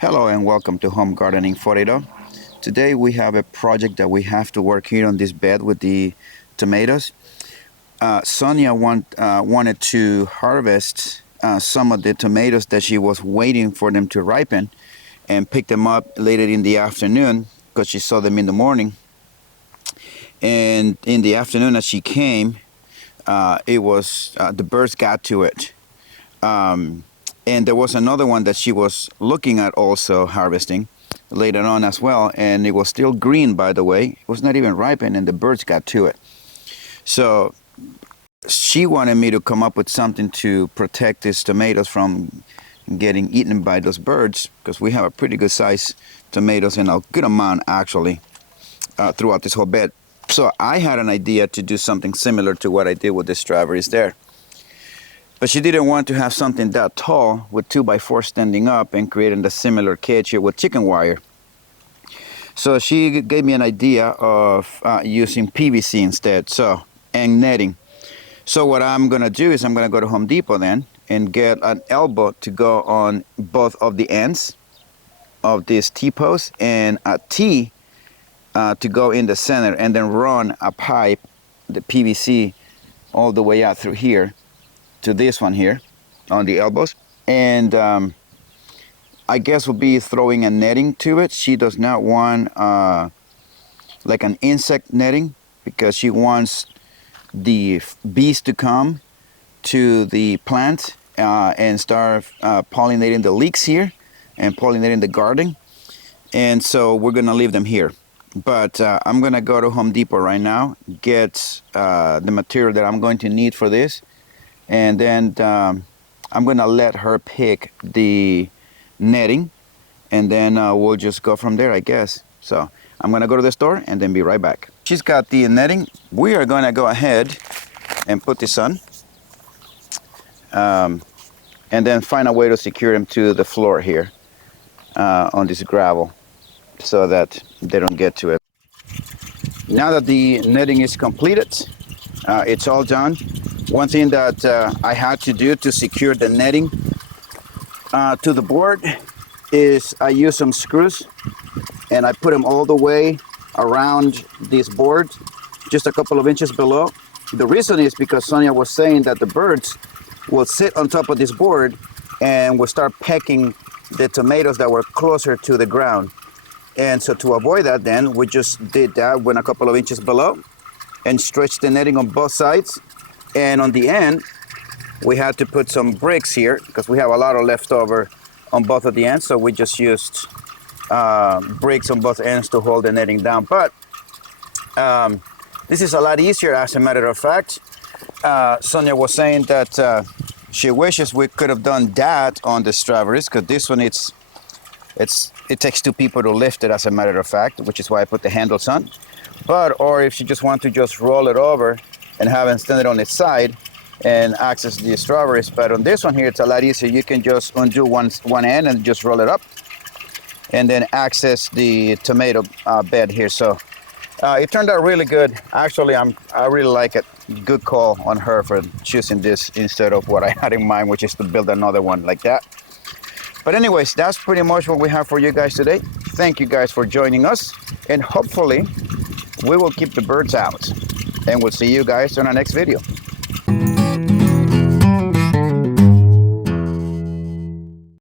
Hello and welcome to Home Gardening Florida. Today we have a project that we have to work here on this bed with the tomatoes. Sonia wanted to harvest some of the tomatoes that she was waiting for them to ripen and pick them up later in the afternoon because she saw them in the morning. And in the afternoon as she came, the birds got to it. And there was another one that she was looking at also harvesting later on as well, and it was still green, by the way. It was not even ripened, and the birds got to it. So she wanted me to come up with something to protect these tomatoes from getting eaten by those birds, because we have a pretty good size tomatoes and a good amount actually throughout this whole bed. So I had an idea to do something similar to what I did with the strawberries there. But she didn't want to have something that tall with 2x4 standing up and creating the similar cage here with chicken wire. So she gave me an idea of using PVC instead, and netting. So what I'm gonna do is I'm gonna go to Home Depot then and get an elbow to go on both of the ends of this T-post and a T to go in the center, and then run a pipe, the PVC, all the way out through here to this one here on the elbows. And I guess we'll be throwing a netting to it. She does not want like an insect netting, because she wants the bees to come to the plant and start pollinating the leeks here and pollinating the garden. And so we're gonna leave them here. But I'm gonna go to Home Depot right now, get the material that I'm going to need for this, and then I'm gonna let her pick the netting, and then we'll just go from there, I guess. So I'm gonna go to the store and then be right back. She's got the netting. We are gonna go ahead and put this on, and then find a way to secure them to the floor here on this gravel so that they don't get to it. Now that the netting is completed, it's all done. One thing that I had to do to secure the netting to the board is I used some screws and I put them all the way around this board, just a couple of inches below. The reason is because Sonia was saying that the birds will sit on top of this board and will start pecking the tomatoes that were closer to the ground. And so to avoid that, then we just did that, went a couple of inches below and stretched the netting on both sides. And on the end, we had to put some bricks here because we have a lot of leftover on both of the ends. So we just used bricks on both ends to hold the netting down. But this is a lot easier, as a matter of fact. Sonia was saying that she wishes we could have done that on the strawberries, because this one, it takes two people to lift it, as a matter of fact, which is why I put the handles on. Or if you just want to just roll it over and have it stand it on its side and access the strawberries. But on this one here, it's a lot easier. You can just undo one end and just roll it up and then access the tomato bed here. So it turned out really good. Actually, I really like it. Good call on her for choosing this instead of what I had in mind, which is to build another one like that. But anyways, that's pretty much what we have for you guys today. Thank you guys for joining us, and hopefully we will keep the birds out. And we'll see you guys on our next video.